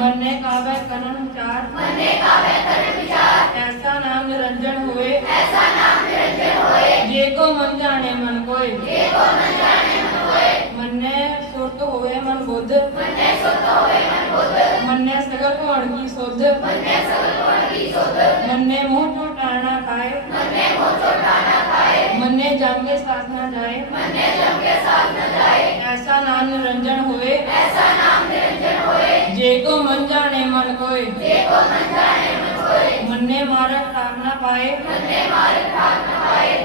मन्ने कावे करण विचार ऐसा नाम निरंजन होए जे को मन जाने मन कोय मन्ने सुरत होए मन बुद्ध मन्ने सगल भवन की सुध मन्ने मुंह चोटा ना खाए मन्ने जम के साथ न जाए ऐसा नाम निरंजन होए जे को मन जाने मन कोय मन्ने मारक ठाक न पाए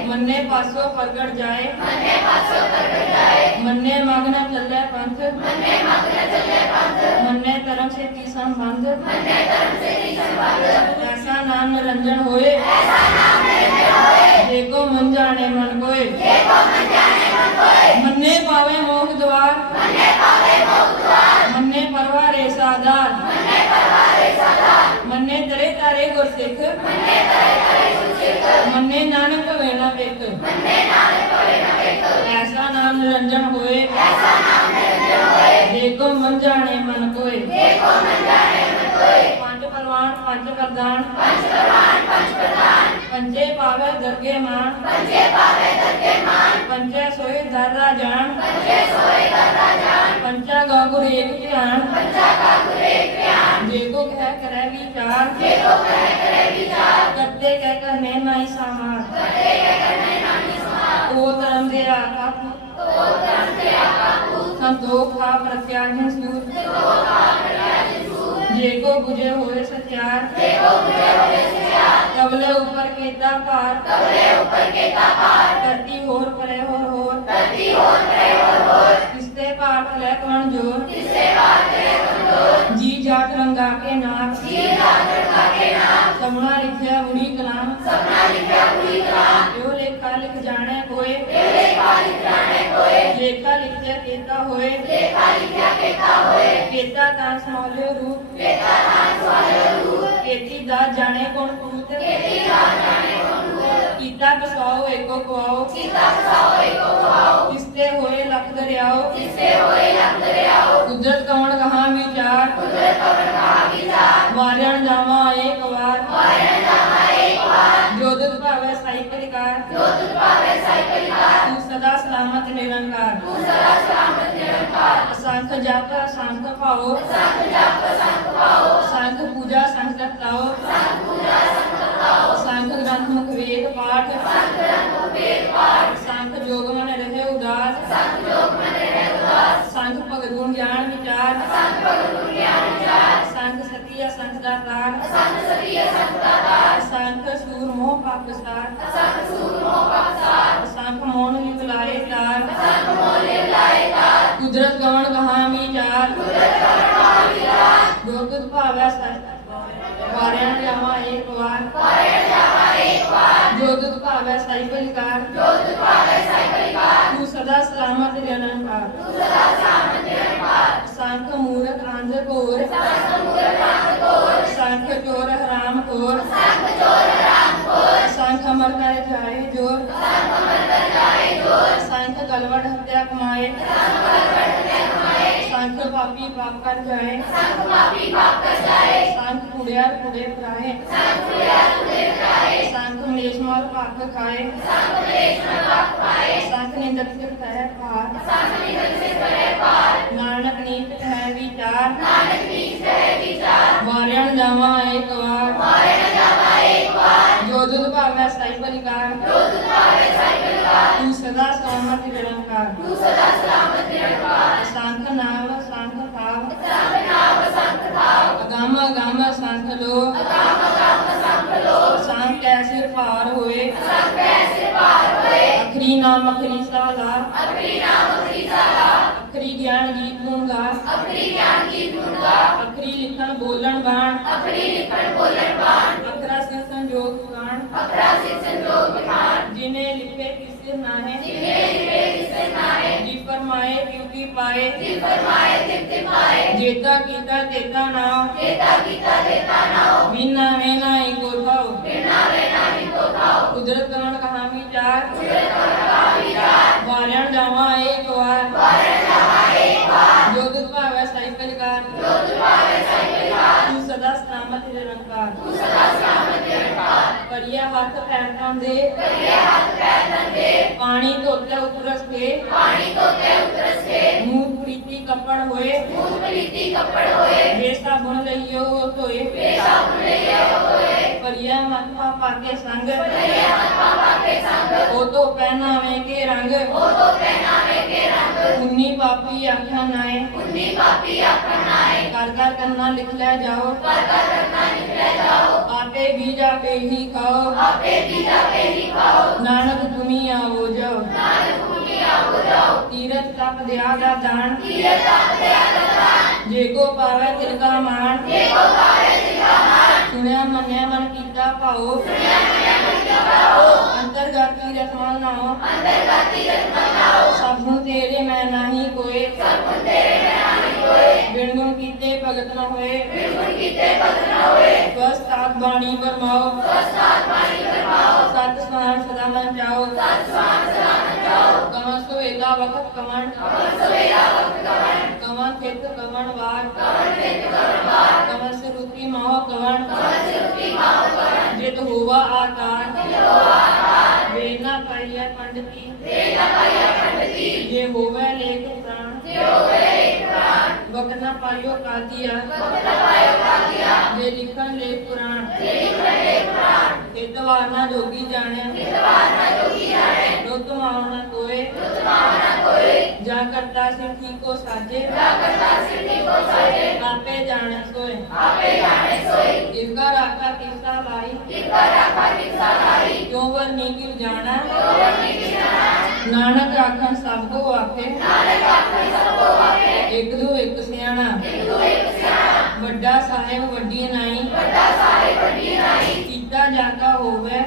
मन्ने पासो प्रगट जाए मन्ने मग्न चले पंथ मन्ने धर्म से तीसम बंध ऐसा नाम निरंजन होए जे को मन जाने मन कोय मन्ने पावे मोक्ष द्वार मन्ने परवारे साधार मन्ने तरे तारे गुरसिख मन्ने नानक वेना विक ऐसा नाम निरंजन होए जे को मन जाने मन कोय पंच परवान पंच प्रधान पंचे पावे दरगे मान पंचे सोए दर्रा जान पंचा गागुर एक ध्यान जे को कह करे विचार करते कह करने नहीं सामार ओ धर्म दे आका संतोख का प्रत्याग सूर जे को बुझे हुए सत्यार कबले ऊपर केता पार करती होर परे होर किसते पार ले कौन जोर जी जाट रंगा के नाम सपना लिखया उड़ी कलाम यो लेखा लिख जाने कोय लेखा लिखया केता होए केता तान समाल्यो रूप केती दात जाने कौन पूत कीता बसाओ एको कुआओ किसते होए लख दरियाओ कुदरत कौन कहाँ विचार वारण जावा एक बार जोदत भावे साई परिकार तू सदा सलामत निरंकार सांख जाप सांख पाओ सांख पूजा सांख जपताओ सांख ग्रंथ मुख वेद पाठ सांख जोग मन रहे उदास सांख भगत गुण ज्ञान विचार सांख सती असंख दातार सांख सूर मोह पापसार सांख मौन लिव लाए तार कुदरत गवन कहाँ विचार जो तुझ भावे वारण जावा एक बार जो तुझ भावे साई परिकार तू सदा सलामत निरंकार सांख मूरत आंध घोर सांख चोर हराम खोर सांख अमर कर जाए जोर सांख गलवट हत्या कमाए सांख पापी पाप कर जाए सांख कुड़ियार कुड़े फराए सांख मलेश मार पाप खाए सांख निंदक से कहे पार नानक नीत है विचार वारण जावा एक बार जो दुध भावे साई परिकार तू सदा सलामत निरंकार सांख नाम सांख भाव अगम अगम सांख लो सांख कैसे पार होए अखरी नाम अखरी साला अखरी ज्ञान गीत गुणगा अखरी लिखन बोलन बाण अखरा से संजोग गान जिन्हें लिखे किसे नाहे जी फरमाए क्योंकि पाए जेता कीता तेता नाव बिना वेना इको थाओ कुदरत गण कहाँ विचार वारण जावा एक बार जो दुख पावे साई परिकार ਨਿਰੰਕਾਰ ਕਰੀਏ ਹੱਥ ਪੈਰ ਧੰਦੇ ਪਾਣੀ ਧੋਤੇ ਉਤਰਸ ਕੇ ਮੂੰਹ ਪ੍ਰੀਤੀ ਕੱਪੜ ਹੋਏ ਵੇ ਸਾਬੁਨ ਲਈਓ ਧੋਏ ਕਰੀਏ ਮੱਥਾ ਪਾ ਕੇ ਸੰਗ ਉਹ ਤੋਂ ਪਹਿਨਾਵੇਂ ਕੇ ਰੰਗ ਉन्नी पापी आख्या नाए कर कर करना लिख ले जाओ आपे भी जापे ही खाओ नानक तुम्ही आओ जाओ तीरथ तप दया दा दान जे को पावे तिलका मान सुनिया मन्या मन कीता पाओ अंतर्गाती रसमान नाओ सब गुण तेरे मैं नाही कोई बिन गुण कीते भगत न होए बस ताक बाणी बरमाओ सत स्मरण सदा मन जाओ कमन सुवेला वक्त कमन कमन थित कमन वार कमन सुरुति माहो कमन जित हुआ आकार वेना पाइया पंडिती ये होवे लेख प्राण वक्त न पायो कादिया ये लिखन लेख पुराण हितवार ना जोगी जाने रुत माओ न कोय जा करता सिद्धि को साजे आपे जाने सोए इनका राखा किस्सा लाई क्यों वर नीगिर जाना नानक आखन सब को आखे एक दो एक सियाणा ਵੱਡਾ ਸਾਹਿਬ ਵੱਡੀ ਨਾਈ ਕੀਤਾ ਜਾਤਾ ਹੋਵੇ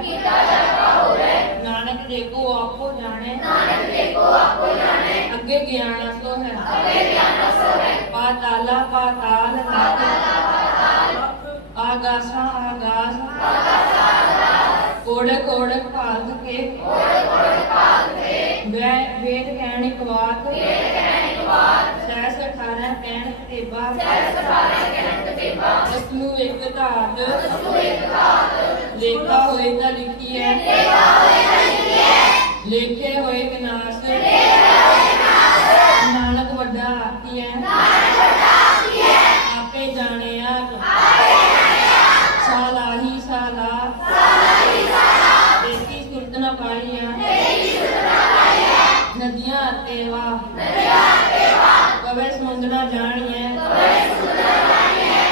ਨਾਨਕ ਦੇਖੋ ਆਪੋ ਜਾਣੇ ਅੱਗੇ ਗਿਆਨ ਸੋ ਹੈ ਪਾਤਾਲਾ ਪਾਤਾਲ ਆਗਾਸਾ ਆਗਾਸ ਕੋੜਕ ਕੋੜਕ ਭਾਗ ਕੇ ਵੇਦ ਕਹਿਣੀ ਕਵਾਤ ਸਹਿਸ 18 ਕਹਿਣ ਤੇਬਾ ਅਸਨੂੰ ਇੱਕ ਧਾਤ ਲੇਖਾ ਹੋਏ ਤਾਂ ਲਿਖੀ ਹੈ ਲੇਖੇ ਹੋਏ ਵਿਨਾਸ਼ ਨਾਨਕ ਵੱਡਾ ਆਖੀ ਹੈ ਆਪੇ ਜਾਣੇ ਆਪ ਸਾਲਾਹੀ ਸਾਲਾ ਦੇਖੀ ਸੁਰਤ ਨਾ ਪਾਈਆਂ नदियां तेवा कवे समुद्र ना जानिए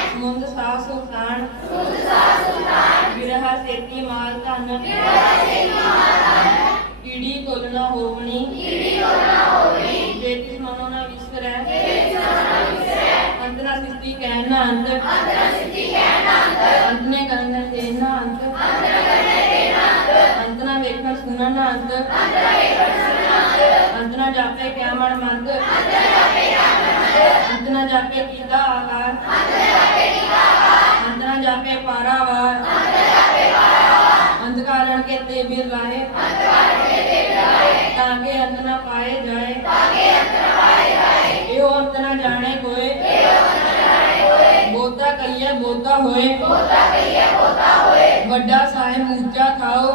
समुद्र सा सुल्तान विरहा सेती माल धन कीड़ी कोल ना होवनी जेतिस मनो ना विसरै अंत ना सिद्धि कहन ना अंत अंत ने करन देन ना अंत अंत ना वेखण सुनन ना अंत अंत न जापे क्या मन मंद अंत न जापे कीता आकार अंत न जापे पारावार अंत कारण के ते बिर लाए ताके अंत न पाए जाए यो अंत न जाने कोई बोता कहिए बोता होए वड्डा साहेब ऊंचा खाओ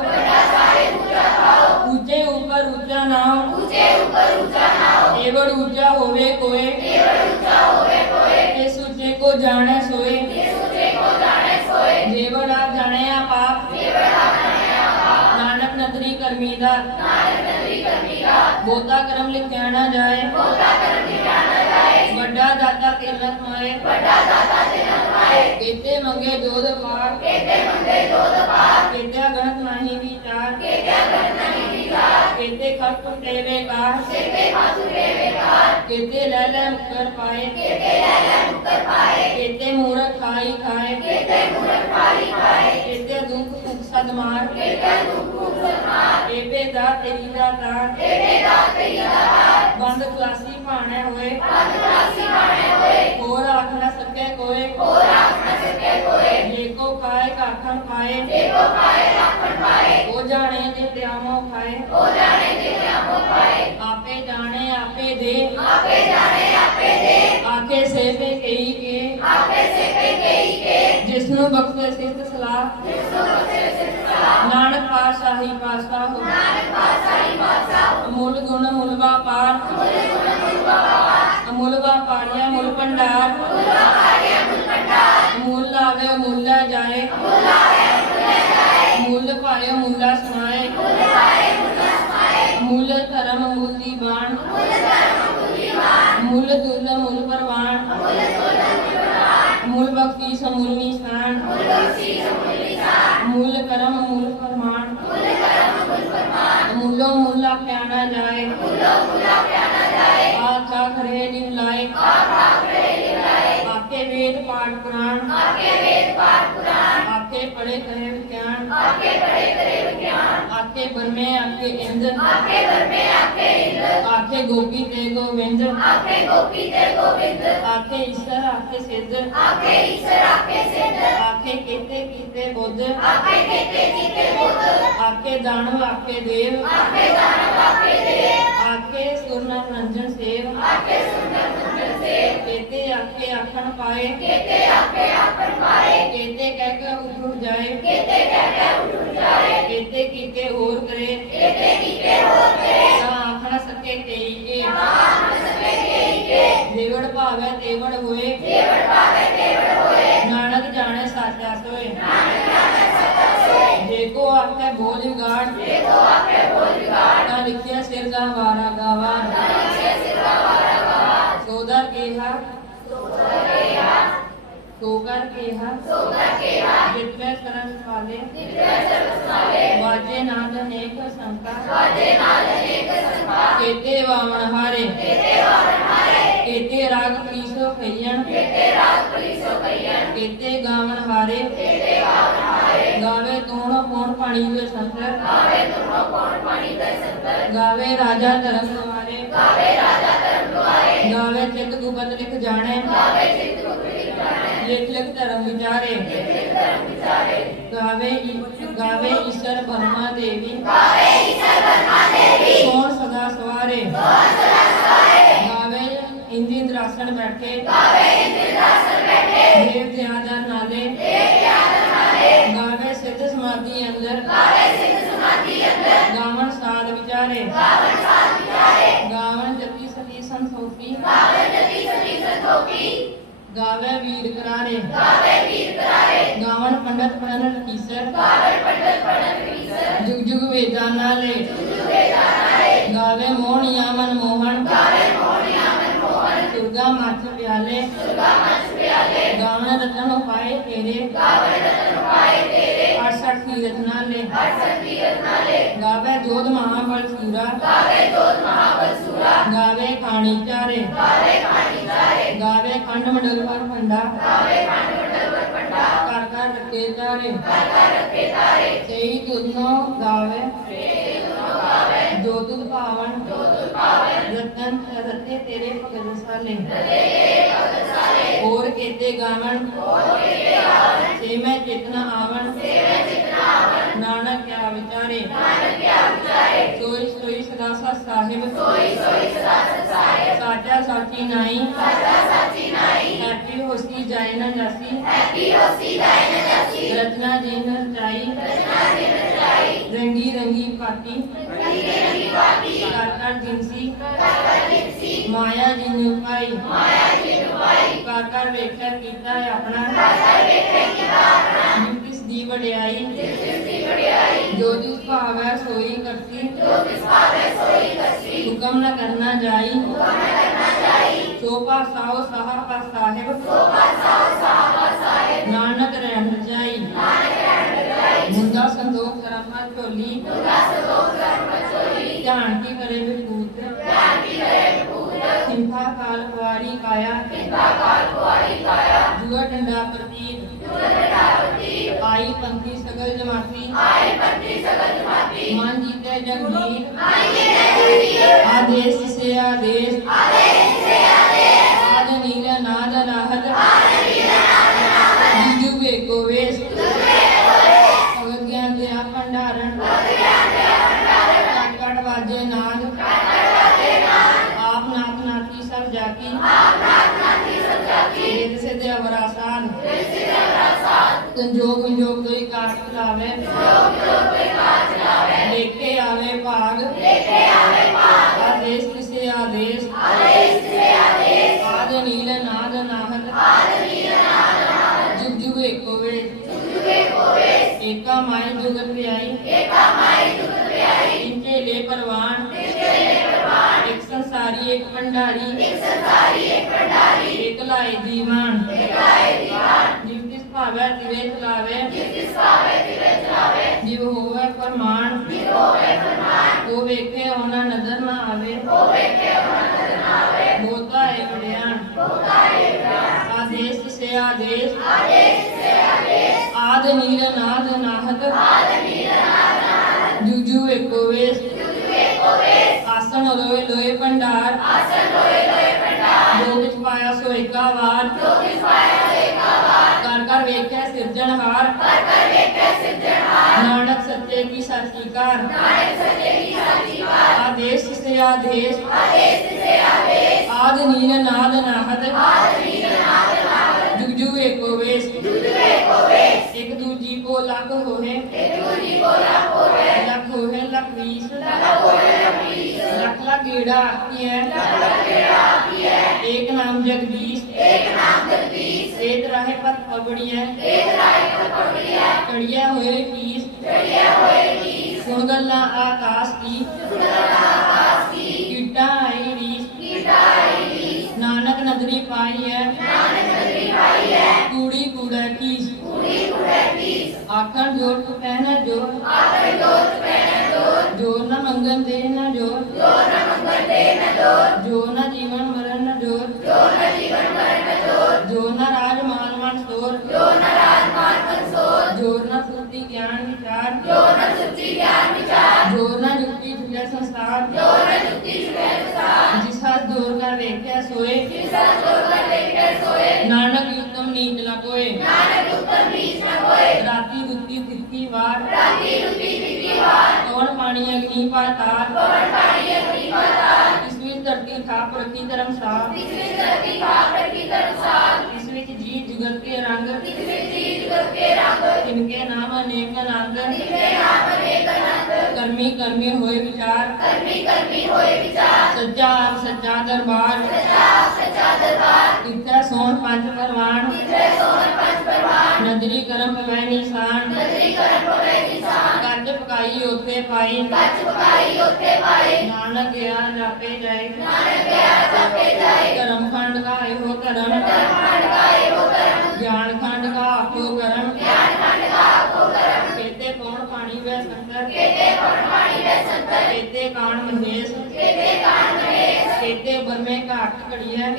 ऊंचे ऊपर ऊंचा नाव एवड़ ऊंचा होवे कोय इस ऊंचे को जाने सोए जेवड़ आप जाने आप नानक नतरी करमीदा बोता करम लिखया ना जाए वड्डा दाता तिलक माए केते मंगे जोध पार केते गणत नहीं विचार केते खर्च तेरे कार केते ले ले मुकर पाए केते मूरख खाई खाए केते दुख सुख सदमार एबे दा तेरी दा तार बंद क्लासी पाने हुए और आख न सके कोई जेको खाए काखन खाए ओ जाने जे त्यामो खाए आपे जाने आपे दे आखे से पे कही के जिस ਨੂੰ ਬਖਸ਼ੇ ਸਿੱਧ ਸਲਾਹ ਨਾਨਕ ਪਾਤਸ਼ਾਹੀ ਪਾਤਸ਼ਾਹ ਅਮੁੱਲ ਗੁਣ ਅਮੁੱਲ ਵਾਪਾਰ ਅਮੁੱਲ ਵਾਪਾਰਿਆ ਮੁੱਲ ਭੰਡਾਰ ਅਮੁੱਲ ਲਾਵੇ ਅਮੁੱਲਾ ਜਾਏ ਅਮੁੱਲ ਪਾਏ ਅਮੁੱਲਾ ਸਮਾਏ ਅਮੁੱਲ ਧਰਮ ਅਮੁੱਲ ਦੀ ਬਾਣ ਅਮੁੱਲ ਦੁੱਲ ਅਮੁੱਲ ਪ੍ਰਵਾਨ ਅਮੁੱਲ ਬਖਸ਼ੀਸ਼ ਅਮੁੱਲ ਨਿਸ਼ਾਨ ਅਮੁੱਲ ਕਰਮ ਅਮੁੱਲ ਫਰਮਾਨ ਅਮੁੱਲੋ ਮੁੱਲ ਆਖਿਆ ਨਾ ਜਾਏ ਆਖਾ ਕਰੇ ਦਿਨ ਲਾਏ ਆਕੇ ਵੇਦ ਪਾਠ ਪੁਰਾਣ ਆਕੇ ਪੜੇ ਕਰੇ ਵਿਗਿਆਨ आके बरमे आके इंद्र आके गोपी ते गोविंद आके ईश्वर आके सिद्ध आके केते कीते बुद्ध आके दानव आके देव आके सुरना रंजन सेव केते आके आखन पाए केते कह के उठ जाए केते कीते और करे ना आखना सके तेई के देवड़ भावे तेवड़ होए नानक जाने साचा सोए जेको आखे बोल विगाड़ ना लिखिया सिर का वारा गावा सोदर केहा सोकर केहा जितवे सरस वाले वाजे नाद अनेक संका केते वामन हारे केते राग पीसो खैयन केते गावन हारे गावे तोण कोण पानी दे संतर गावे राजा धर्म तुम्हारे गावे चित गुपत लिख जाने लिख लिख धर्म विचारे गावे ईश्वर ब्रह्मा देवी सोन सदा सवारे गावे इंद्रासन बैठे देव दयादर नाले गावे सिद्ध समाधि अंदर गावन साध विचारे गावन जति सती संतोखी गावे वीर करारे गावन पंडित पढ़न टीसर जुग जुग वेदा नाले गावे मोहन यामन मोहन दुर्गा माथ प्याले गावन रतन उपाय तेरे 68 तीरथ नाले गावे जोध महाबल सूरा गावे खानी चारे गावे खंड मंडल पर फंडा कर कर रखे तारे सही तुधनो गावे जो तुध पावन रतन रते तेरे भगत साले और केते गावन से मैं चेतना आवन नानक क्या विचारे सोई सोई सदा सत साहिब साचा साची नाई हैप्पी होसी जाए न जासी रचना जिन रचाई रंगी रंगी पाती कर जिनसी माया जिन पाई कर वेख्या कीता अपना जिस दी वडियाई जो जिस भावै सोई करती हुक्म न करना जाई सो पासाओ साहा का साहिब नानक रहन जाई मुंदा संतोख धर्म झोली ध्यान की करे विभूत सिंथा काल कुआरी काया जुआ डंडा प्रतीत आई पंथी सगल जमाती मन जीते जगजीत आदेश से आदेश आद नील नाद राहत जुग एको वेश भगत ज्ञान दया भंडारण कट वाजे नाद आप नाथ नाथी सब जाकी वेद से देवरा साध ਸੰਜੋਗ ਵਿਜੋਗ ਦੋਈ ਕਾਰ ਚਲਾਵੇ ਲੇਕੇ ਆਵੇ ਭਾਗ ਆਦੇਸ਼ ਕਿਸੇ ਆਦੇਸ਼ ਆਦ ਨੀਲ ਨਾਦ ਨਾਹਤ ਜੁਗ ਜੁਗ ਏਕੋ ਵੇ ਏਕਾ ਮਾਈ ਜੁਗਤ ਵਿਆਈ ਇੰਚੇ ਲੈ ਪਰਵਾਨ ਇੱਕ ਸੰਸਾਰੀ ਇੱਕ ਭੰਡਾਰੀ ਇੱਕ ਲਾਏ ਦੀਵਾਨ ਜਿਵ ਤਿਸ ਭਾਵੈ ਤਿਵੇ ਚਲਾਵੇ ਜਿਵ ਹੋਵੇ ਫਰਮਾਨ ਉਹ ਵੇਖੇ ਉਹਨਾਂ ਨਜ਼ਰ ਨਾ ਆਵੇ ਹੋਤਾ ਹੈ ਵਡਿਆਣ ਆਦੇਸ਼ ਸੇ ਆਦੇਸ਼ ਆਦ ਨੀਲ ਨਾਦ ਨਾਹਤ ਜੁਜੂ ਏਕੋ ਵੇਸ ਆਸਣ ਲੋਏ ਲੋਏ ਭੰਡਾਰ ਜੋ ਵਿੱਚ ਪਾਇਆ ਸੋ ਏਕਾ ਵਾਰ ਕਰ ਕਰ ਵੇਖਿਆ ਸਿਰਜਣਹਾਰ ਨਾਨਕ ਸੱਚੇ ਕੀ ਸਾਚੀਕਾਰ ਆਦੇਸ਼ ਸੇ ਆਦੇਸ਼ ਆਦ ਨੀਲ ਨਾਦ ਨਾਹਤ ਜੁਗ ਜੁਗ ਏਕੋ ਵੇਸ ਇੱਕ ਦੂਜੀ ਕੋ ਲੱਖ ਹੋਏ ਲੱਖ ਹੋਏ ਲੱਖ ਵੀਸ ਲੱਖ ਲੱਖ ਗੇੜਾ ਕੀ ਹੈ एक नाम जगदीश एक राहे पथ पगड़िया कड़िया होए कीस सुन गल्ला आकाश की कीटा आई रीस नानक नगरी पाई है कूड़ी कूड़ा कीस आखन जोर तू पहना जोर जोर न मंगन दे न जोर जोर न जीवन मरण न जोर जोर न राज मान मन सोर जोर न सुद्धि ज्ञान विचार जोर न जुक्ति झुके संसार जिस हाथ जोर कर वेख्या सोए नानक उत्तम नीच न कोय राती रुती तिथि वार कौन पानी अग्नि पाताल इस विच धरती थाप रखी धर्मसाल इस विच जी जुगत के रंग इनके नाम अनेक अनंग कर्मी कर्मी होए विचार सच्चा आप सच्चा दरबार इत्थे सोन पंच परवान नजरी करम पवै निशान ਕੱਚ ਪਕਾਈ ਉੱਥੇ ਪਾਈ ਨਾਨਕ ਗਿਆ ਜਾਪੇ ਜਾਏ ਧਰਮ ਖੰਡ ਕਾ ਇਹੋ ਧਰਮ ਗਿਆਨ ਖੰਡ ਕਾ ਆਪੋ ਕਰਮ ਕੇਤੇ ਕੌਣ ਪਾਣੀ ਵੈ ਸੰਤਰ ਕੇਤੇ ਕਾਣ ਮਹੇਸ਼ ਕੇਤੇ ਬਰਮੇ ਘਾਟ ਘੜੀਐ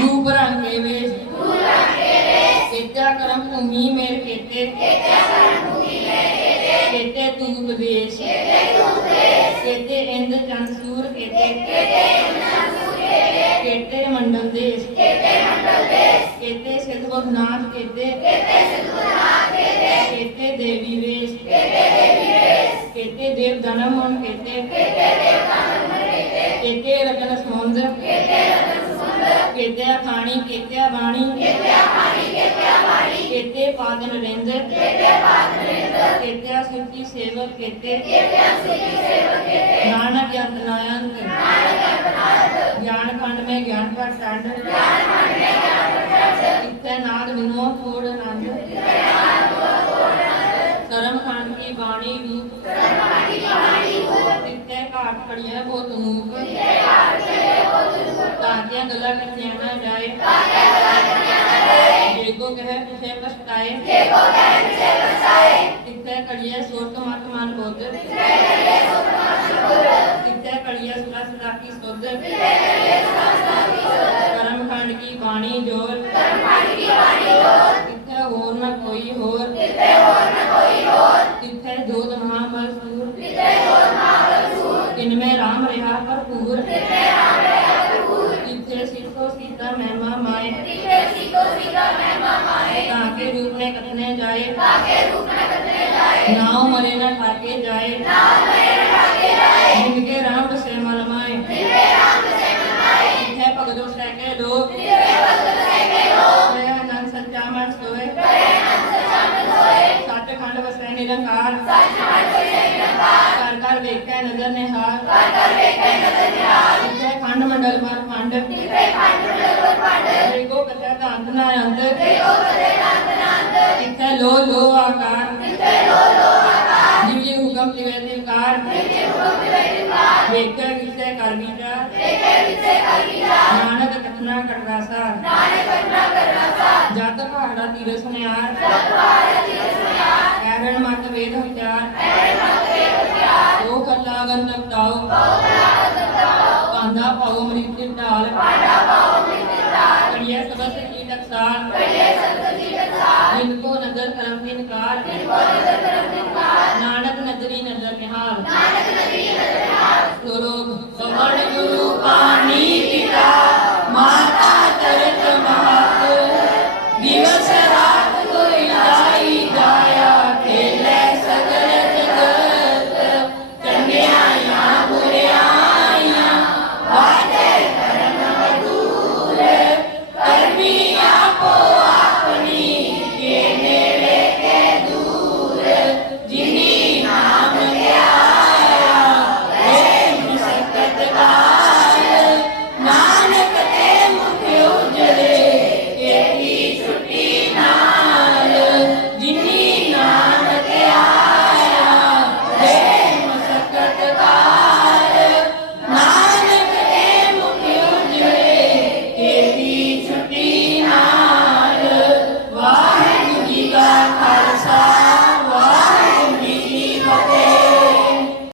ਰੂਪ ਰੰਗ ਕੇ ਵੇਸ਼ केत्या करम भूमि मेर केते केते तू उपदेश केते इंद चंद सूर केते मंडल देश केते सिद्ध बगनाथ केते देवी वेश केते देव धनम मन केते रतन समुद्र केते खाणी केते बाणी केते पादन रेंद केते सुखी सेवक केते नानक यंतनायंत ज्ञान खंड में ज्ञान का टंड इत्थे नाद विनोद थोड़ नंद धर्म खंड की बाणी रूप इत्थे घाट खड़िया बहुत नूक ताकिया गला कथिया ना जाए जेको कहे पिछे पछताए इत्थे कड़िया सुरत मत मन बुद्ध इत्थे कड़िया सुला सदा की सुध कर्म खंड की बाणी जोर इत्थे होर न कोई होर इत्थे जोत महाबल सूर इनमें राम रहा भरपूर इत्थे सीतो सीता महिमा माए ताके रूप में कथने जाए नाव मरे न ठाके जाए जिनके राम से मरमाए इत्थे भगतो सैके लोग नंद सच्चा मन सोए ਨਿਰੰਕਾਰ ਘਰ ਘਰ ਵੇਖੈ ਨਜ਼ਰ ਨਿਹਾਲ ਜਿਥੇ ਖੰਡ ਮੰਡਲ ਮਰ ਪੰਡ ਏਕੋ ਕਥਾ ਦਾ ਅੰਤ ਨਾ ਅੰਤ ਜਿਥੇ ਲੋ ਲੋ ਆਕਾਰ ਜਿਵ ਜਿਵ ਹੁਕਮ ਤਿਵੇਂ ਤਿਵਕਾਰ ਵੇਖੈ ਵਿਸੇ ਕਰ ਵਿਚਾਰ ਨਾਨਕ ਕਥਨਾ ਕਟਵਾਸਾ ਜਤ ਪਹਾੜਾ ਤੀਰ ਸੁਨਿਆਰ ਐਵਣ ਮਤ ਵੇਦ ਵਿਚਾਰ ਉਹ ਕੱਲਾ ਗੰਧਕ ਤਾਉ ਕਾਂਧਾ ਪਾਉ ਮ੍ਰਿਤ ਢਾਲ ਕੜੀਆ ਸਬਦ ਕੀ ਟਕਸਾਲ ਜਿਨ ਕੋ ਨਜ਼ਰ ਕਰਮ ਕੀ ਨਿਕਾਲ